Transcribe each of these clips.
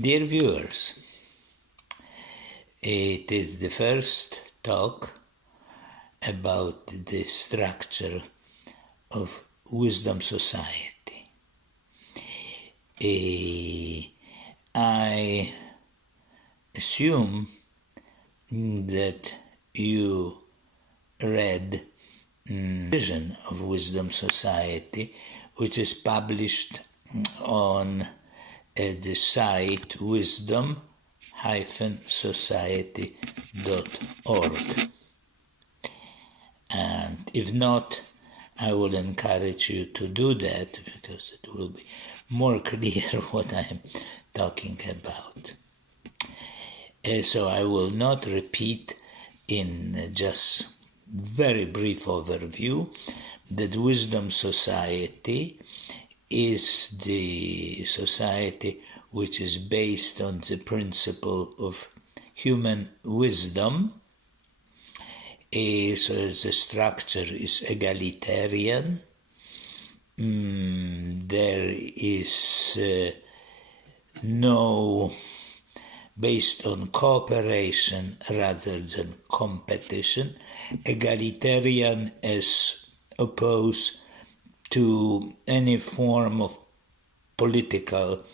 Dear viewers, it is the first talk about the structure of Wisdom Society. I assume that you read Vision of Wisdom Society, which is published on the site wisdom-society.org. And if not, I will encourage you to do that because it will be more clear what I am talking about. So I will not repeat in just very brief overview that Wisdom Society is the society which is based on the principle of human wisdom. So the structure is egalitarian. There is no based on cooperation rather than competition. Egalitarian as opposed to any form of political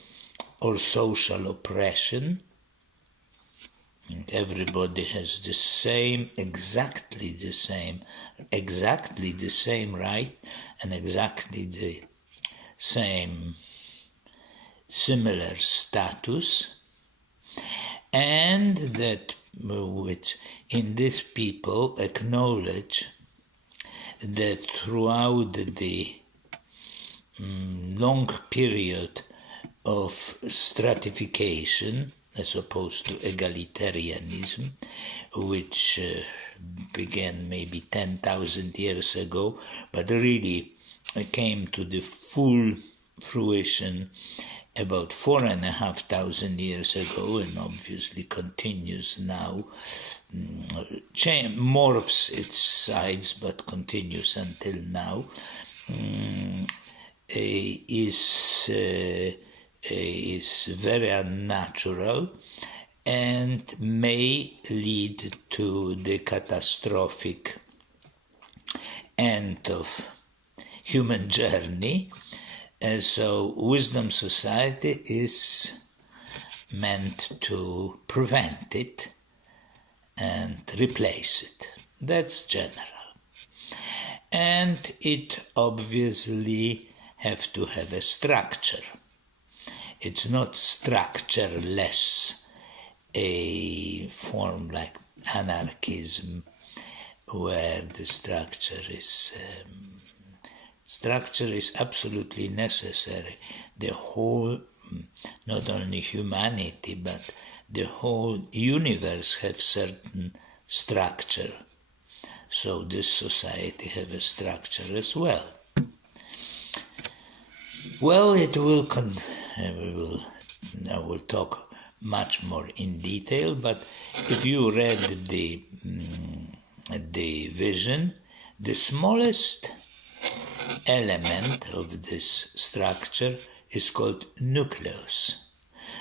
or social oppression. Everybody has the same, exactly the same right and exactly the same similar status, and that which in these people acknowledge that throughout the long period of stratification, as opposed to egalitarianism, which began maybe 10,000 years ago, but really came to the full fruition about 4,500 years ago, and obviously continues now, morphs its sides, but continues until now, is very unnatural and may lead to the catastrophic end of human journey. And so Wisdom Society is meant to prevent it and replace it. That's general. And it obviously have to have a structure. It's not structureless, a form like anarchism, where the structure is absolutely necessary. The whole, not only humanity, but the whole universe have certain structure. So this society have a structure as well. Well, I will talk much more in detail, but if you read the vision, the smallest element of this structure is called nucleus.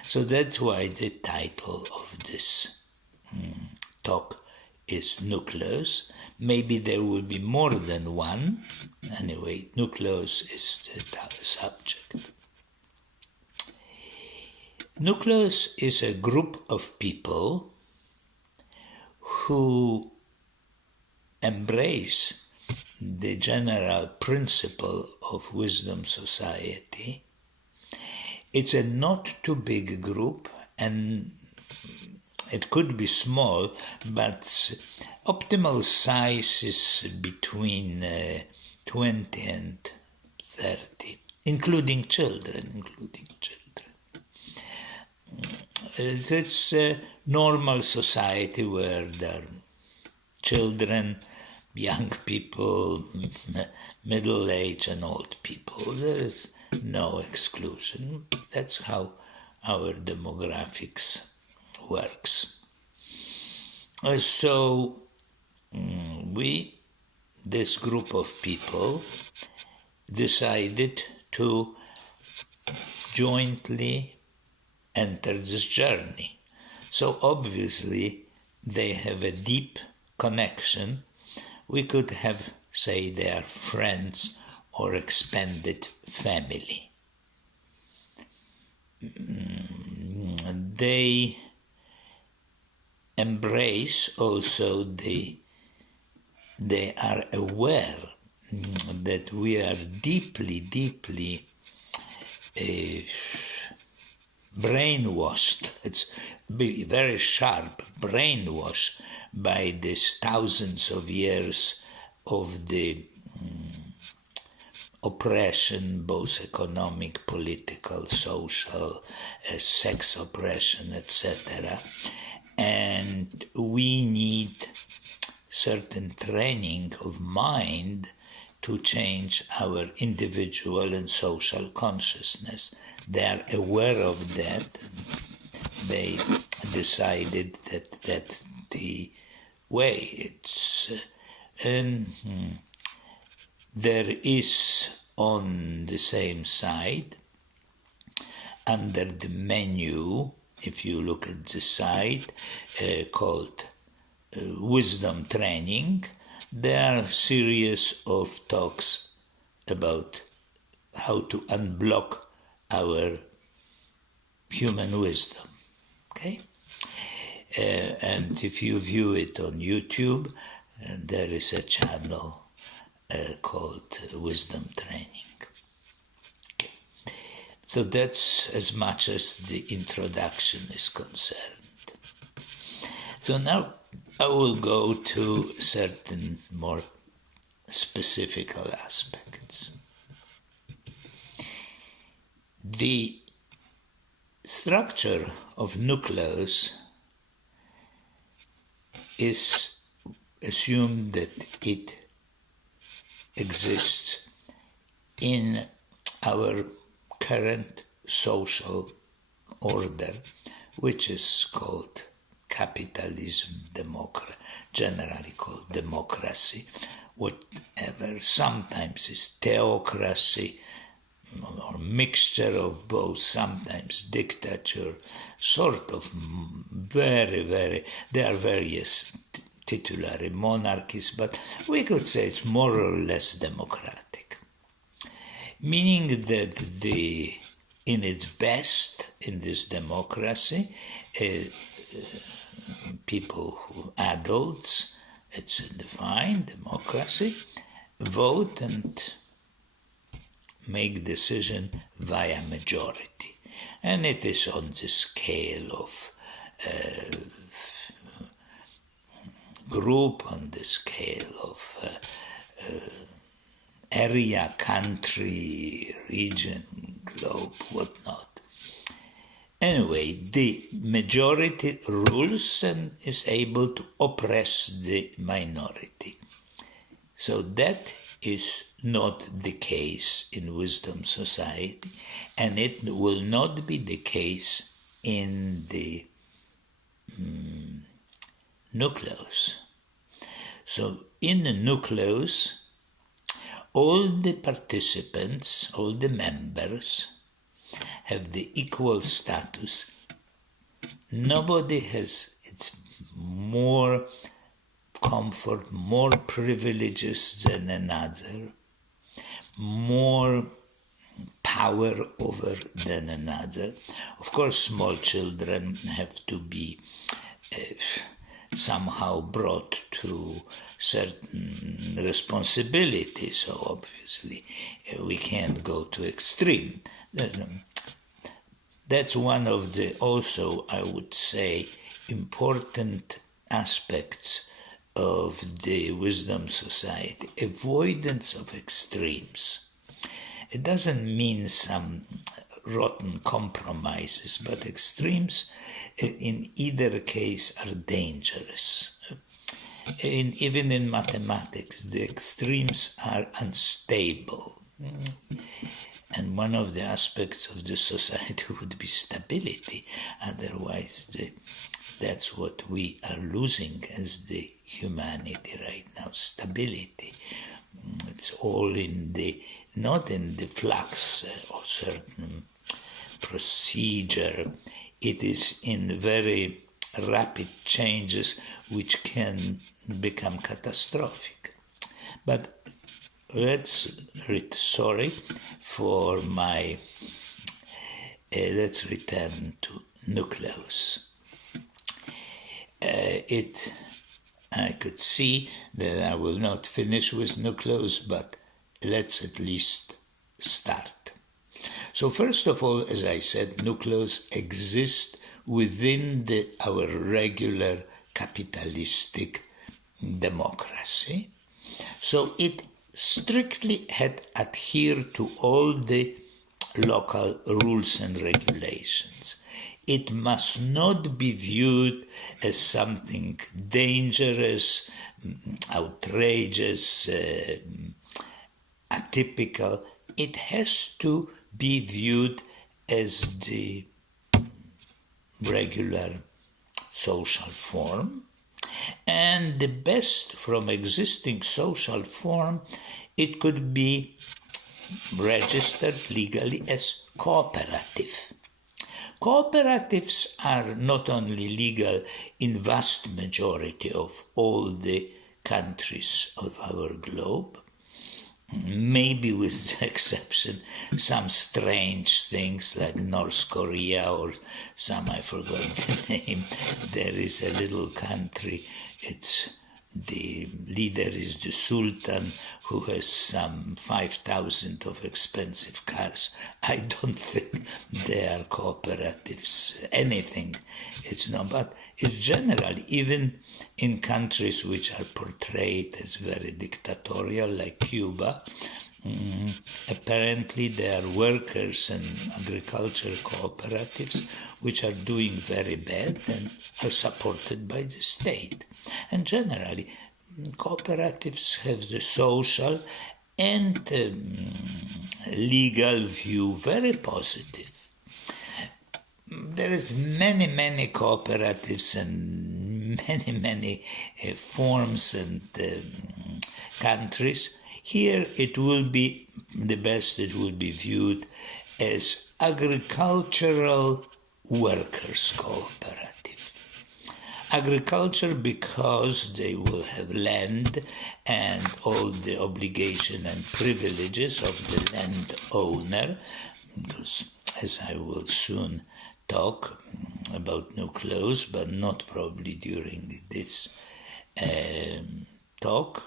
So that's why the title of this talk is nucleus. Maybe there will be more than one. Anyway, nucleus is the subject. Nucleus is a group of people who embrace the general principle of Wisdom Society. It's a not too big group, and it could be small, but optimal size is between 20 and 30, including children. It's a normal society where there are children, young people, middle age and old people. There is no exclusion. That's how our demographics works. So this group of people, decided to jointly entered this journey. So obviously they have a deep connection. We could have, say, they are friends or expanded family. They embrace also they are aware that we are deeply brainwashed. It's very sharp, brainwashed by these thousands of years of the oppression, both economic, political, social, sex oppression, etc. And we need certain training of mind to change our individual and social consciousness. They are aware of that. They decided that that's the way. There is on the same side, under the menu, if you look at the site called Wisdom Training, there are a series of talks about how to unblock our human wisdom. Okay? And if you view it on YouTube, there is a channel called Wisdom Training. Okay. So that's as much as the introduction is concerned. So now I will go to certain more specific aspects. The structure of nucleus is assumed that it exists in our current social order, which is called capitalism, generally called democracy, whatever, sometimes is theocracy, or mixture of both, sometimes dictature, sort of there are various titular monarchies, but we could say it's more or less democratic. Meaning that in its best, in this democracy, adults, it's defined, democracy, vote and make decision via majority. And it is on the scale of group, on the scale of area, country, region, globe, whatnot. Anyway, the majority rules and is able to oppress the minority. So that is not the case in Wisdom Society, and it will not be the case in the nucleus. So in the nucleus, all the participants, all the members have the equal status. Nobody has its more comfort, more privileges than another, more power over than another. Of course, small children have to be somehow brought to certain responsibility, so obviously we can't go to extreme. That's one of the, also, I would say, important aspects of the Wisdom Society, avoidance of extremes. It doesn't mean some rotten compromises, but extremes in either case are dangerous. Even in mathematics, the extremes are unstable. And one of the aspects of the society would be stability. Otherwise, that's what we are losing as the humanity right now, stability. It's all not in the flux or certain procedure it is in very rapid changes which can become catastrophic. But sorry for my, let's return to Nucleus. I could see that I will not finish with Nucleus, but let's at least start. So first of all, as I said, Nucleus exists within our regular capitalistic democracy. So it strictly had adhered to all the local rules and regulations. It must not be viewed as something dangerous, outrageous, atypical. It has to be viewed as the regular social form. And the best from existing social form, it could be registered legally as cooperative. Cooperatives are not only legal in vast majority of all the countries of our globe, maybe with the exception some strange things like North Korea or some, I forgot the name. There is a little country, the leader is the Sultan, who has some 5,000 of expensive cars. I don't think they are cooperatives, anything. It's not, but it's generally, even in countries which are portrayed as very dictatorial, like Cuba, apparently there are workers and agricultural cooperatives which are doing very bad and are supported by the state. And generally, cooperatives have the social and legal view very positive. There is many cooperatives and many forms and countries. Here it will be the best, it will be viewed as agricultural workers cooperative. Agriculture, because they will have land and all the obligation and privileges of the landowner, because as I will soon talk about Nucleus, but not probably during this talk,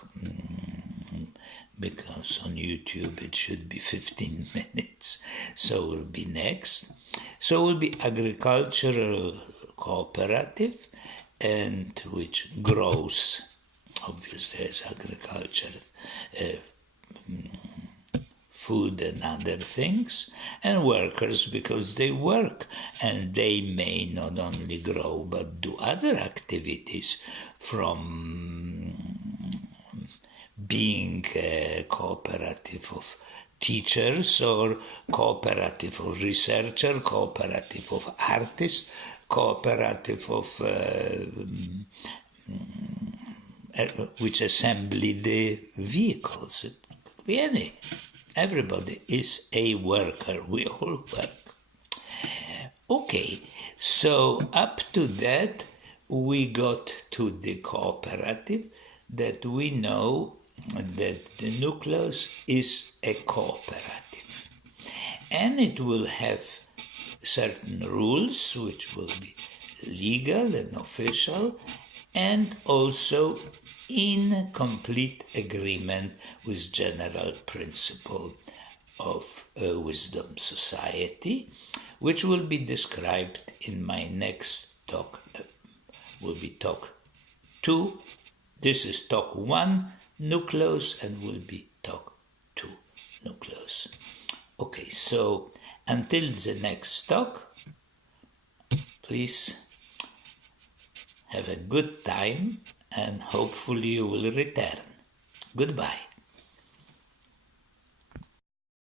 because on YouTube it should be 15 minutes, so will be next. So will be agricultural cooperative, and which grows, obviously, as agriculture, food and other things, and workers, because they work and they may not only grow but do other activities, from being a cooperative of teachers or cooperative of researcher, cooperative of artists, cooperative of which assembly the vehicles. It could be any. Everybody is a worker. We all work. Okay, so up to that, we got to the cooperative, that we know that the Nucleus is a cooperative. And it will have certain rules which will be legal and official, and also in complete agreement with general principle of wisdom society, which will be described in my next talk. Will be talk 2. This is talk 1, Nucleus, and will be talk 2, Nucleus. Okay, so until the next talk, please have a good time, and hopefully you will return. Goodbye.